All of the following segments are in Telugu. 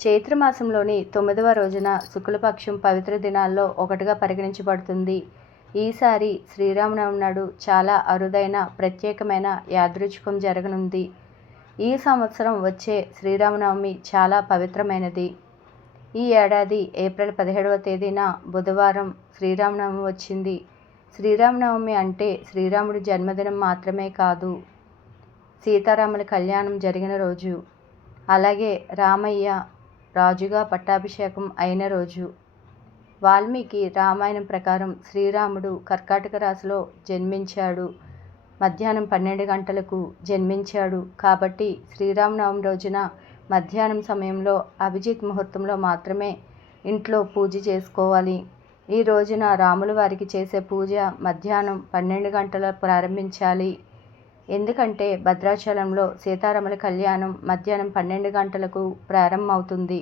చైత్రమాసంలోని 9వ రోజున శుక్లపక్షం పవిత్ర దినాల్లో ఒకటిగా పరిగణించబడుతుంది. ఈసారి శ్రీరామనవమి నాడు చాలా అరుదైన ప్రత్యేకమైన యాదృచ్ఛికం జరగనుంది. ఈ సంవత్సరం వచ్చే శ్రీరామనవమి చాలా పవిత్రమైనది. ఈ ఏడాది ఏప్రిల్ 17వ తేదీన బుధవారం శ్రీరామనవమి వచ్చింది. శ్రీరామనవమి అంటే శ్రీరాముడి జన్మదినం మాత్రమే కాదు, సీతారాముల కళ్యాణం జరిగిన రోజు, అలాగే రామయ్య రాజుగా పట్టాభిషేకం అయిన రోజు. వాల్మీకి రామాయణం ప్రకారం శ్రీరాముడు కర్కాటక రాశిలో జన్మించాడు, మధ్యాహ్నం 12 గంటలకు జన్మించాడు. కాబట్టి శ్రీరామనవమి రోజున మధ్యాహ్నం సమయంలో అభిజిత్ ముహూర్తంలో మాత్రమే ఇంట్లో పూజ చేసుకోవాలి. ఈ రోజున రాముల వారికి చేసే పూజ మధ్యాహ్నం 12 గంటల ప్రారంభించాలి. ఎందుకంటే భద్రాచలంలో సీతారాముల కళ్యాణం మధ్యాహ్నం 12 గంటలకు ప్రారంభమవుతుంది.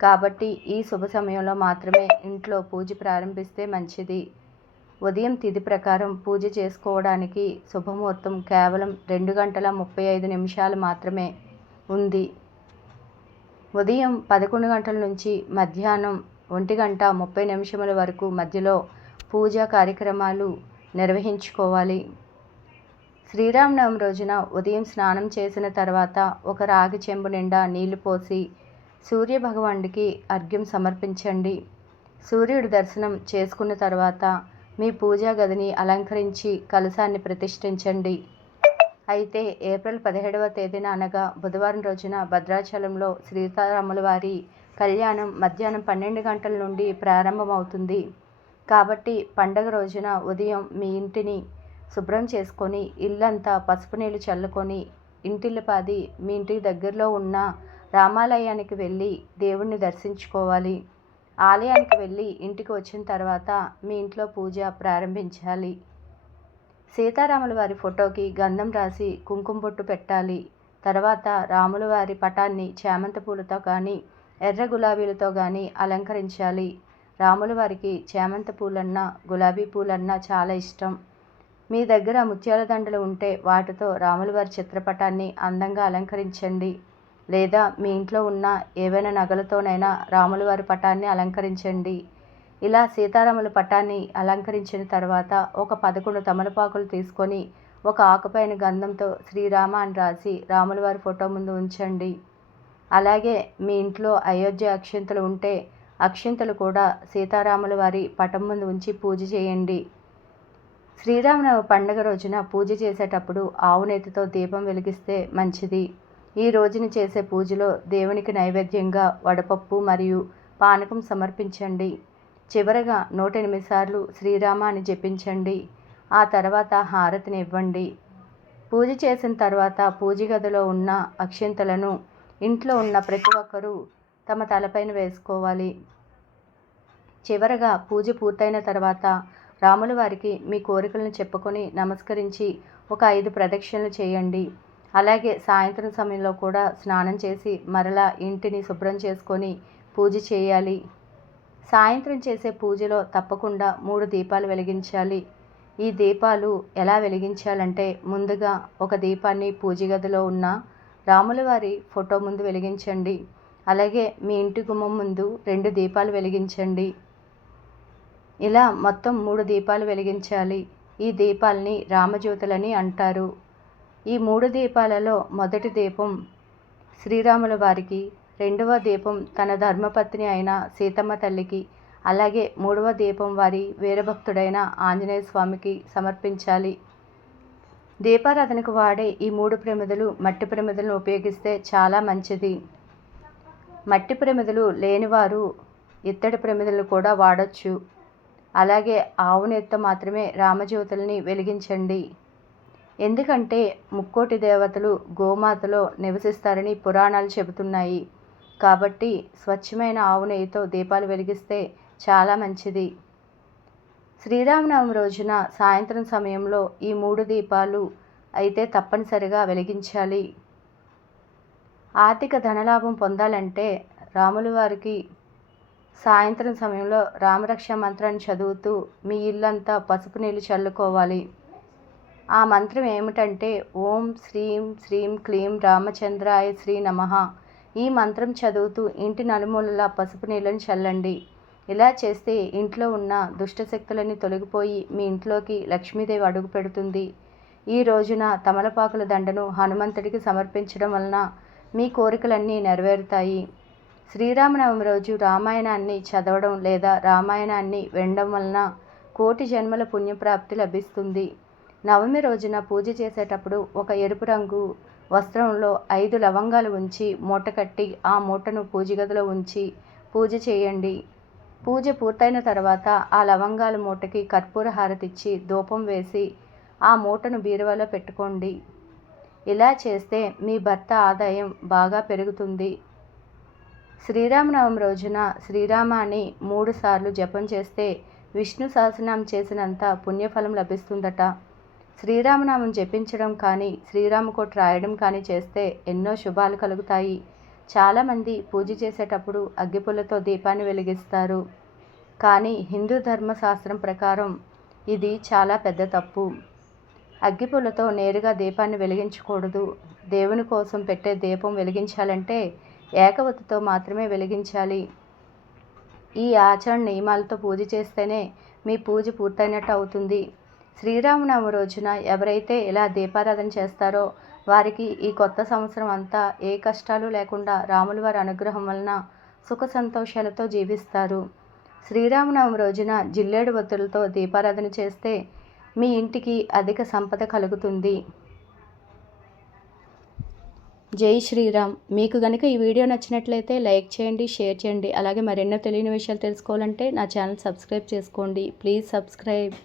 కాబట్టి ఈ శుభ సమయంలో మాత్రమే ఇంట్లో పూజ ప్రారంభిస్తే మంచిది. ఉదయం తిథి ప్రకారం పూజ చేసుకోవడానికి శుభముహూర్తం కేవలం 2 గంటల 35 నిమిషాలు మాత్రమే ఉంది. ఉదయం 11 గంటల నుంచి మధ్యాహ్నం 1 గంట 30 నిమిషముల వరకు మధ్యలో పూజా కార్యక్రమాలు నిర్వహించుకోవాలి. శ్రీరామనవమి రోజున ఉదయం స్నానం చేసిన తర్వాత ఒక రాగి చెంబు నిండా నీళ్లు పోసి సూర్యభగవానుడికి అర్ఘ్యం సమర్పించండి. సూర్యుడి దర్శనం చేసుకున్న తర్వాత మీ పూజా గదిని అలంకరించి కలశాన్ని ప్రతిష్ఠించండి. అయితే ఏప్రిల్ 17వ తేదీన అనగా బుధవారం రోజున భద్రాచలంలో సీతారాముల వారి కళ్యాణం మధ్యాహ్నం 12 గంటల నుండి ప్రారంభమవుతుంది. కాబట్టి పండగ రోజున ఉదయం మీ ఇంటిని శుభ్రం చేసుకొని ఇల్లంతా పసుపు నీళ్ళు చల్లుకొని ఇంటిల్లిపాది మీ ఇంటికి దగ్గరలో ఉన్న రామాలయానికి వెళ్ళి దేవుణ్ణి దర్శించుకోవాలి. ఆలయానికి వెళ్ళి ఇంటికి వచ్చిన తర్వాత మీ ఇంట్లో పూజ ప్రారంభించాలి. సీతారాముల వారి ఫోటోకి గంధం రాసి కుంకుమ బొట్టు పెట్టాలి. తర్వాత రాముల వారి పటాన్ని చామంతి పూలతో కానీ ఎర్ర గులాబీలతో కానీ అలంకరించాలి. రాముల వారికి చామంతి పూలన్నా గులాబీ పూలన్నా చాలా ఇష్టం. మీ దగ్గర ముత్యాల దండలు ఉంటే వాటితో రాముల వారి చిత్రపటాన్ని అందంగా అలంకరించండి. లేదా మీ ఇంట్లో ఉన్న ఏవైనా నగలతోనైనా రాముల వారి పటాన్ని అలంకరించండి. ఇలా సీతారాముల పటాన్ని అలంకరించిన తర్వాత ఒక 11 తమలపాకులు తీసుకొని ఒక ఆకుపైన గంధంతో శ్రీరామ అని రాసి రాముల వారి ఫోటో ముందు ఉంచండి. అలాగే మీ ఇంట్లో అయోధ్య అక్షింతలు ఉంటే అక్షింతలు కూడా సీతారాముల వారి పటం ముందు ఉంచి పూజ చేయండి. శ్రీరామనవమి పండుగ రోజున పూజ చేసేటప్పుడు ఆవు నెయ్యితో దీపం వెలిగిస్తే మంచిది. ఈ రోజున చేసే పూజలో దేవునికి నైవేద్యంగా వడపప్పు మరియు పానకం సమర్పించండి. చివరగా 108 సార్లు శ్రీరామ అని జపించండి. ఆ తర్వాత హారతిని ఇవ్వండి. పూజ చేసిన తర్వాత పూజ గదిలో ఉన్న అక్షింతలను ఇంట్లో ఉన్న ప్రతి ఒక్కరూ తమ తలపైన వేసుకోవాలి. చివరగా పూజ పూర్తయిన తర్వాత రాముల వారికి మీ కోరికలను చెప్పుకొని నమస్కరించి ఒక 5 ప్రదక్షిణలు చేయండి. అలాగే సాయంత్రం సమయంలో కూడా స్నానం చేసి మరలా ఇంటిని శుభ్రం చేసుకొని పూజ చేయాలి. సాయంత్రం చేసే పూజలో తప్పకుండా 3 దీపాలు వెలిగించాలి. ఈ దీపాలు ఎలా వెలిగించాలంటే ముందుగా ఒక దీపాన్ని పూజ గదిలో ఉన్న రాముల వారి ఫోటో ముందు వెలిగించండి. అలాగే మీ ఇంటి గుమ్మం ముందు 2 దీపాలు వెలిగించండి. ఇలా మొత్తం 3 దీపాలు వెలిగించాలి. ఈ దీపాలని రామజ్యోతులని అంటారు. ఈ 3 దీపాలలో మొదటి దీపం శ్రీరాముల వారికి, రెండవ దీపం తన ధర్మపత్ని అయిన సీతమ్మ తల్లికి, అలాగే 3వ దీపం వారి వీరభక్తుడైన ఆంజనేయ స్వామికి సమర్పించాలి. దీపారాధనకు వాడే ఈ 3 ప్రమిదలు మట్టి ప్రమిదలను ఉపయోగిస్తే చాలా మంచిది. మట్టి ప్రమిదలు లేనివారు ఇత్తడి ప్రమిదలు కూడా వాడచ్చు. అలాగే ఆవు నెయ్యితో మాత్రమే రామజ్యోతుల్ని వెలిగించండి. ఎందుకంటే ముక్కోటి దేవతలు గోమాతలో నివసిస్తారని పురాణాలు చెబుతున్నాయి. కాబట్టి స్వచ్ఛమైన ఆవు నెయ్యితో దీపాలు వెలిగిస్తే చాలా మంచిది. శ్రీరామనవమి రోజున సాయంత్రం సమయంలో ఈ 3 దీపాలు అయితే తప్పనిసరిగా వెలిగించాలి. ఆర్థిక ధనలాభం పొందాలంటే రాముల వారికి సాయంత్రం సమయంలో రామరక్ష మంత్రాన్ని చదువుతూ మీ ఇల్లంతా పసుపు నీళ్ళు చల్లుకోవాలి. ఆ మంత్రం ఏమిటంటే ఓం శ్రీం శ్రీం క్లీం రామచంద్రాయ శ్రీ నమః. ఈ మంత్రం చదువుతూ ఇంటి నలుమూలలా పసుపు నీళ్ళని చల్లండి. ఇలా చేస్తే ఇంట్లో ఉన్న దుష్టశక్తులన్నీ తొలగిపోయి మీ ఇంట్లోకి లక్ష్మీదేవి అడుగు పెడుతుంది. ఈ రోజున తమలపాకుల దండను హనుమంతుడికి సమర్పించడం వలన మీ కోరికలన్నీ నెరవేరుతాయి. శ్రీరామనవమి రోజు రామాయణాన్ని చదవడం లేదా రామాయణాన్ని వినడం వలన కోటి జన్మల పుణ్యప్రాప్తి లభిస్తుంది. నవమి రోజున పూజ చేసేటప్పుడు ఒక ఎరుపు రంగు వస్త్రంలో 5 లవంగాలు ఉంచి మూట కట్టి ఆ మూటను పూజ గదిలో ఉంచి పూజ చేయండి. పూజ పూర్తయిన తర్వాత ఆ లవంగాల మూటకి కర్పూర హారతిచ్చి ధూపం వేసి ఆ మూటను బీరువాలో పెట్టుకోండి. ఇలా చేస్తే మీ భర్త ఆదాయం బాగా పెరుగుతుంది. శ్రీరామనవమి రోజున శ్రీరామాన్ని 3 సార్లు జపం చేస్తే విష్ణు సహస్రనామం చేసినంత పుణ్యఫలం లభిస్తుందట. శ్రీరామనామం జపించడం కానీ శ్రీరామకోటి రాయడం కానీ చేస్తే ఎన్నో శుభాలు కలుగుతాయి. చాలామంది పూజ చేసేటప్పుడు అగ్గిపుల్లతో దీపాన్ని వెలిగిస్తారు. కానీ హిందూ ధర్మశాస్త్రం ప్రకారం ఇది చాలా పెద్ద తప్పు. అగ్గిపుల్లతో నేరుగా దీపాన్ని వెలిగించకూడదు. దేవుని కోసం పెట్టే దీపం వెలిగించాలంటే ఏకవత్తితో మాత్రమే వెలిగించాలి. ఈ ఆచరణ నియమాలతో పూజ చేస్తేనే మీ పూజ పూర్తయినట్టు అవుతుంది. శ్రీరామనవమి రోజున ఎవరైతే ఇలా దీపారాధన చేస్తారో వారికి ఈ కొత్త సంవత్సరం అంతా ఏ కష్టాలు లేకుండా రాముల వారి అనుగ్రహం వలన సుఖ సంతోషాలతో జీవిస్తారు. శ్రీరామనవమి రోజున జిల్లేడు ఒత్తులతో దీపారాధన చేస్తే మీ ఇంటికి అధిక సంపద కలుగుతుంది. జై శ్రీరామ్. మీకు గనుక ఈ వీడియో నచ్చినట్లయితే లైక్ చేయండి, షేర్ చేయండి. అలాగే మరెన్నో తెలియని విషయాలు తెలుసుకోవాలంటే నా ఛానల్ సబ్స్క్రైబ్ చేసుకోండి. Please subscribe.